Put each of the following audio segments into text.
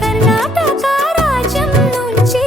కర్ణాటక రాజ్యం నుంచి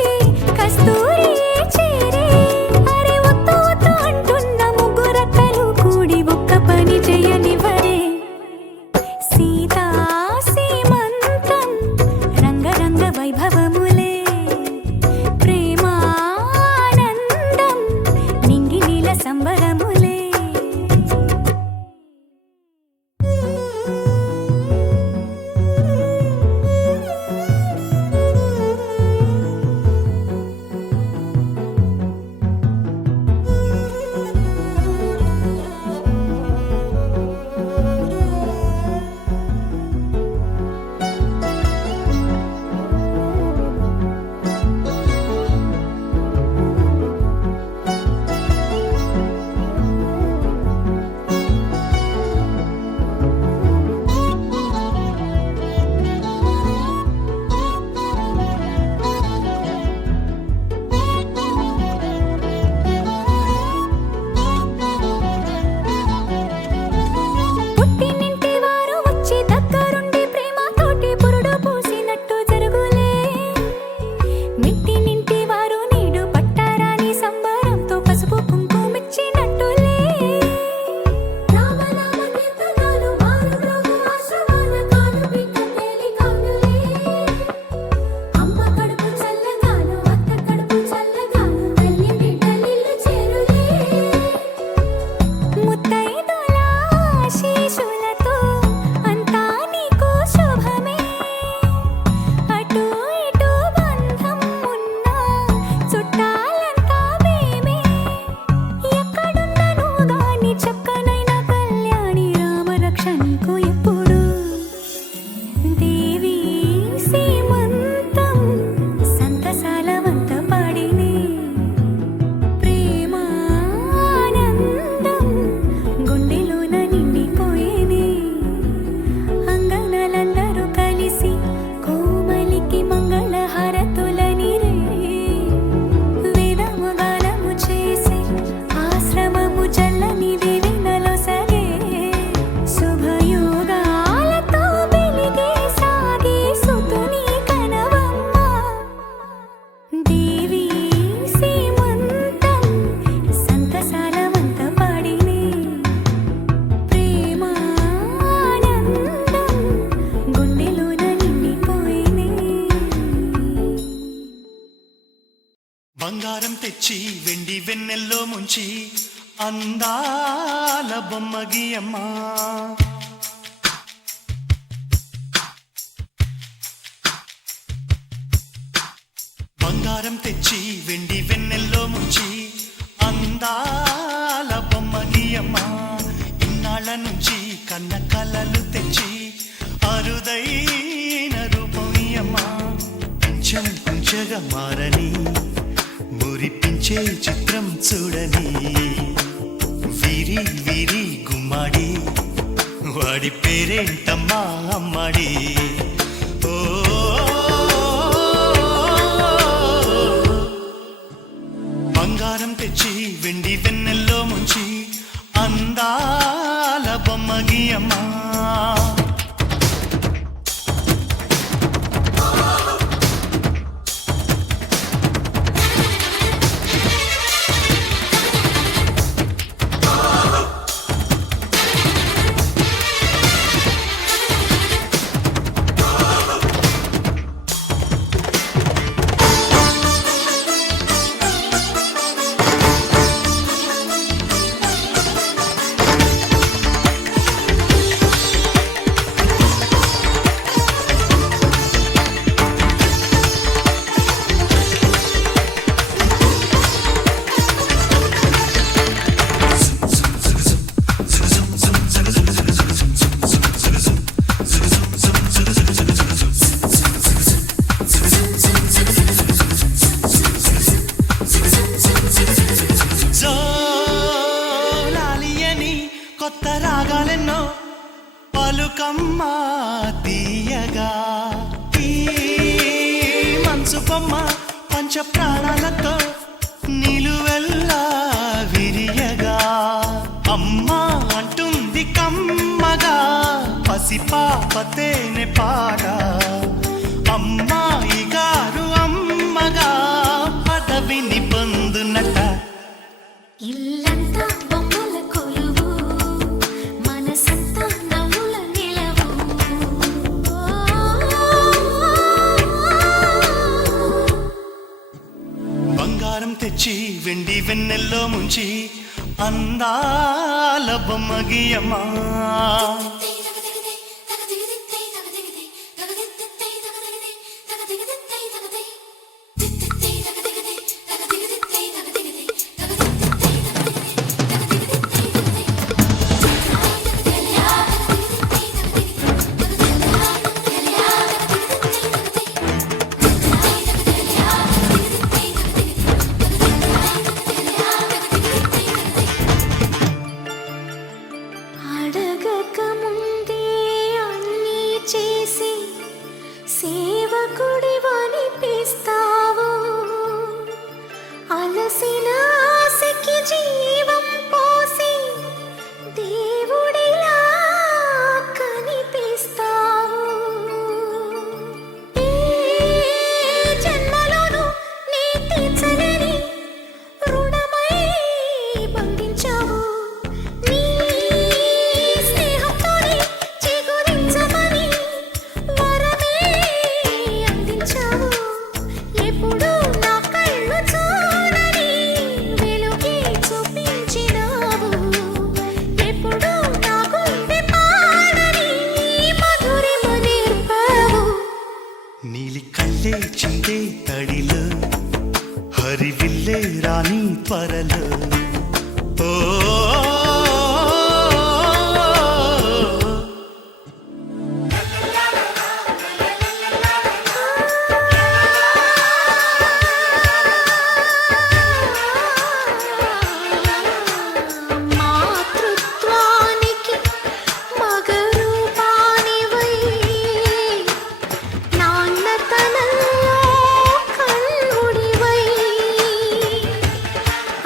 బంగారం తెచ్చి వెండి వెన్నెల్లో ముంచి అందాల బొమ్మగి అమ్మా బంగారం తెచ్చి వెండి వెన్నెల్లో ముంచి అందాల బొమ్మగి అమ్మా ఇన్నాళ్ళ నుంచి కన్న కలలు తెచ్చి అరుదైన రూపం అమ్మా కొంచెం కొంచెంగా మారని మురిపించే చిత్రం చూడని వీరి వీరి గుమ్మాడి వాడి పేరేంటమ్మా అమ్మాడి ఓ బంగారం తెచ్చి వెండి వెన్నెల్లో ముంచి అందాల బొమ్మగి అమ్మా కొత్త రాగాలెన్నో పలుకమ్మా తీయగా ఈ మనసు బొమ్మ పంచ ప్రాణాలతో నిలువెల్లా విరియగా అమ్మా అంటుంది కమ్మగా పసిపాపతేనె పాట అమ్మాయి గారు అమ్మగా పదవిని పొందునట బంగారం తెచ్చి వెండి వెన్నెల్లో ముంచి అందాల బొమ్మగి అమ్మా సేవకుడివనిపిస్తావు అలసిన ఆశకి జీవం పోసి దేవుడిలా కనిపిస్తావు ఏ జన్మలోనూ నీ తీర్చలేని రుణమై బంధించావు నీ స్నేహంతోనే చిగురించమని ఎప్పుడు నా కళ్ళు చూడని వెలుగే చూపించినావు ఎప్పుడు నా గుండె పాడని మధురిమ నేర్పావు నీలి కళ్ళే చిందే తడిలో హరివిల్లే రాణి త్వరలో ఓ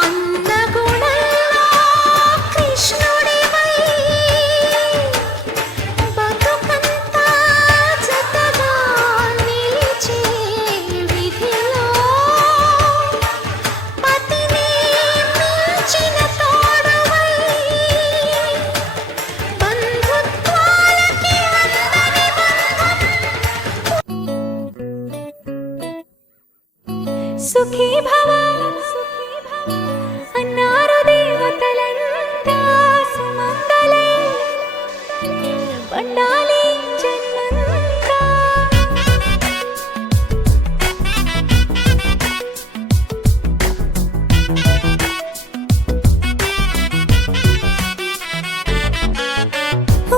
అందగుణల్లో భవ అన్నారు దేవతలంతా సుమంగళై పండాలి జన్మంతా.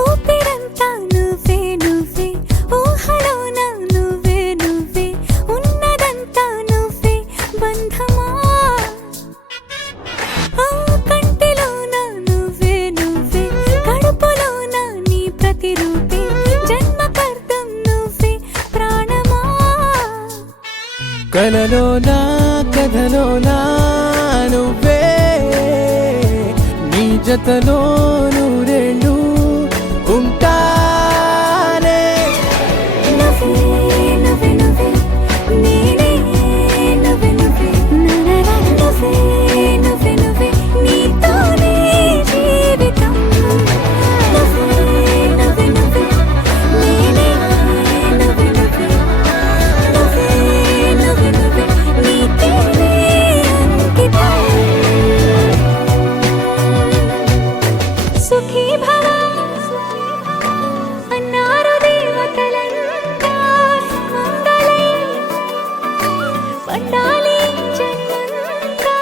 ఊపిరంతా నువ్వే నువ్వే ఊహలోన నువ్వే నువ్వే ఉన్నదంతా నువ్వే బంధమా. ఆ కంటిలోన నువ్వే నువ్వే కడుపులోన నీ ప్రతిరూపే జన్మకర్తం నువ్వే ప్రాణమా. కలలోనా కథలోనా నువ్వే నీ జతలో నూరేళ్ళు ఉంటానే. నువ్వే నువ్వే నువ్వే నేనే నువ్వే నువ్వే నననా. నువ్వే నువ్వే నువ్వే నీతోనే జీవితం. నువ్వే నువ్వే నువ్వే నేనే నువ్వే నువ్వే నువ్వే నువ్వే నువ్వే నీతోనే అంకితం. సుఖీ భవ అన్నారు దేవతలంతా సుమంగళై పండాలి జన్మంతా.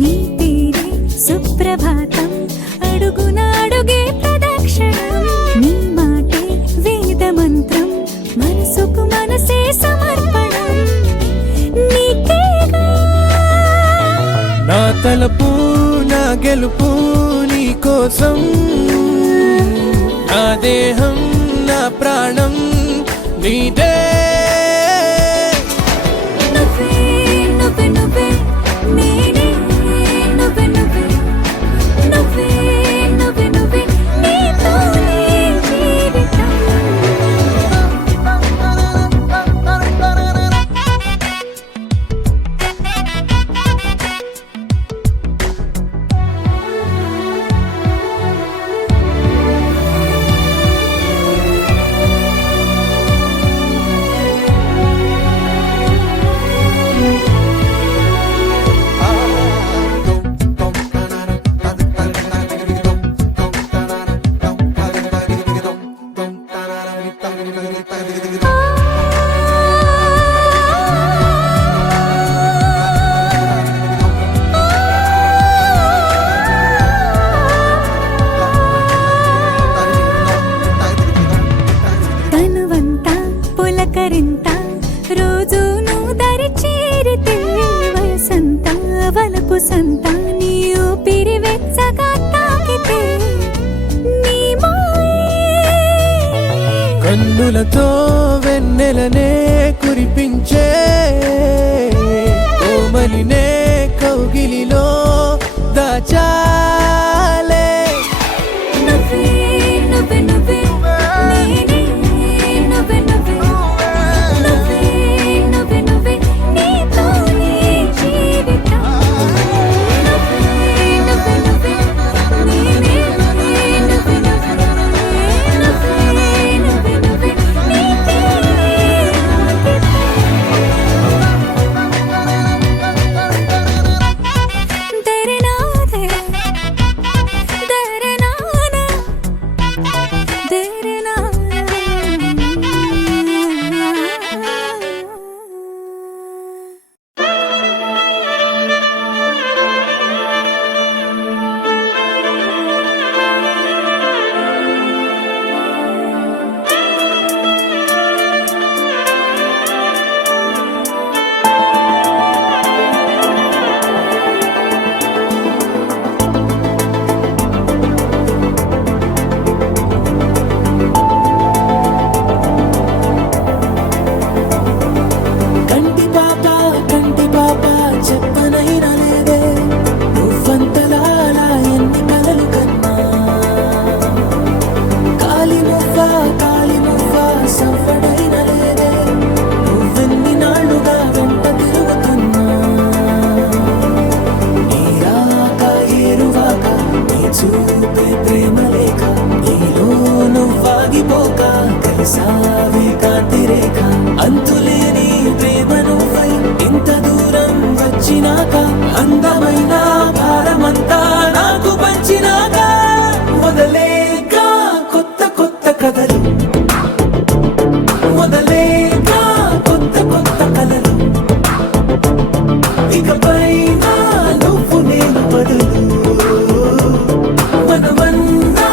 నీ పేరే సుప్రభాతం అడుగున అడుగే ప్రదక్షిణం. నీ మాటే వేద మంత్రం మనసుకు మనసే సమర్పణం. నీకేగా నా తలపు నా గెలుపు నీ కోసం, నా దేహం నా ప్రాణం నీదే. నువ్వే నువ్వే నువ్వే నేనే నువ్వే నువ్వే నువ్వే నువ్వే నువ్వే నీతోనే జీవితం. తనువంతా పులకరింత రోజు నువ్వు దరి చేరితే వయసంతా వలపు సంతా నీ ఊపిరి వెచ్చగా తాకితే నీ మాయే కన్నులతో వెన్నెలనే కురిపించే కోమలినే కౌగిలిలో దాచాలే. నువ్వే నువ్వే నువ్వే నేనే నువ్వే నువ్వే నువ్వే నువ్వే నువ్వే నీతోనే జీవితం. నువ్వే నువ్వే నువ్వే నేనే నువ్వే నువ్వే నువ్వే నువ్వే నువ్వే నీతోనే అంకితం. తెరే నాదే చూపే ప్రేమ లేక నీలో నువ్వాగిపోక కలిసావే కాంతి రేఖ అంతులేని ప్రేమ నువ్వై ఇంత దూరం వచ్చినాక అందమైన భారమంతా నాకు పంచినాక మొదలేక కొత్త కొత్త కథలు మొదలేక కొత్త కొత్త కలలు ఇకపై నువ్వు నేను బదులు మనమన్నా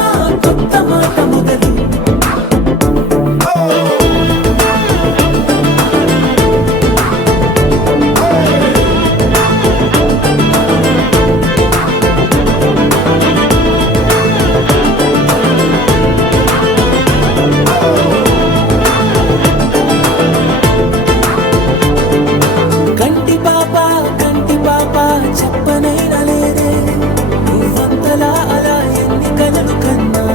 కొత్త మాట మొదలు కంటి పాప చెప్పనైనా లేదే నువ్వంతలా అలా ఎన్ని కలలు కన్నా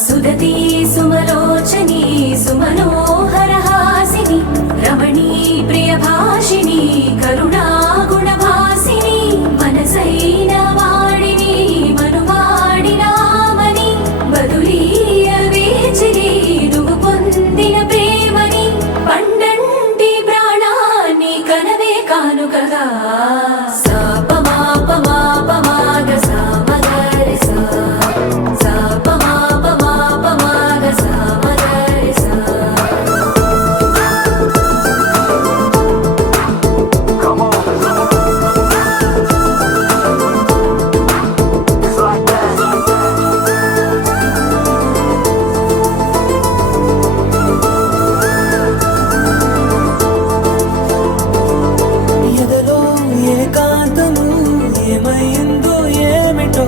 సుదతి సుమలోచని సుమనోహర హాసిని రమణీ ప్రియ భాషిని కరుణా గుణ భాసిని మనసైన వాడిని మనువాడినామని బదులీయ వేచిని నువ్వు పొందిన ప్రేమని పండంటి ప్రాణాన్ని కనవే కానుకగా ఎదలో ఏకాంతము ఏమైందో ఏమిటో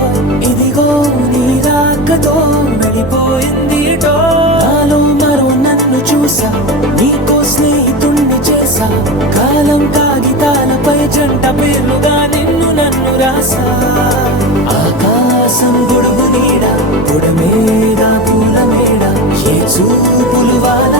ఇదిగో నీ రాకతో వెళ్ళిపోయిందిటో నాలో మరో నన్ను చూసా నీకో స్నేహితుణ్ణి చేసా కాలం కాగితాలపై జంట పేర్లుగా నిన్ను నన్ను రాసా ఆకాశం గొడుగు నీడ పొడమేడ పూల మేడ ఏ చూపులు వాళ్ళ